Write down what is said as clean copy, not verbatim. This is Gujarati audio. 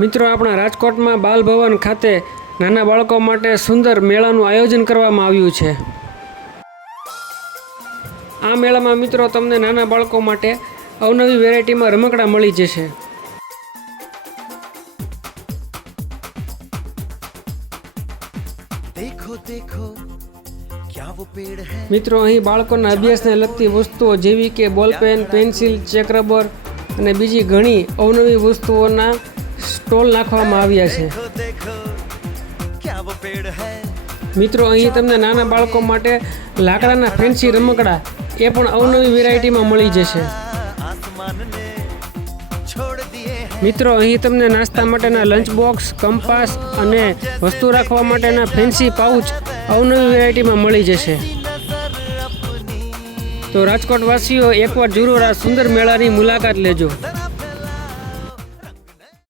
મિત્રો, આપણા રાજકોટમાં બાલભવન ખાતે નાના બાળકો માટે સુંદર મેળાનું આયોજન કરવામાં આવ્યું છે। આ મેળામાં મિત્રો તમને નાના બાળકો માટે અવનવી વેરાયટીમાં રમકડા મળી જશે। મિત્રો, અહીં બાળકોના અભ્યાસને લગતી વસ્તુઓ જેવી કે બોલપેન, પેન્સિલ, ચેક રબર અને બીજી ઘણી અવનવી વસ્તુઓના સ્ટોલ નાખવામાં આવ્યા છે। મિત્રો, અહીં તમને નાના બાળકો માટે લાકડાના ફેન્સી રમકડા એ પણ અવનવી વેરાયટીમાં મળી જશે। મિત્રો, અહીં તમને નાસ્તા માટેના લંચ બોક્સ, કંપાસ અને વસ્તુ રાખવા માટેના ફેન્સી પાઉચ અવનવી વેરાયટીમાં મળી જશે। તો રાજકોટવાસીઓ એકવાર જરૂર આ સુંદર મેળાની મુલાકાત લેજો।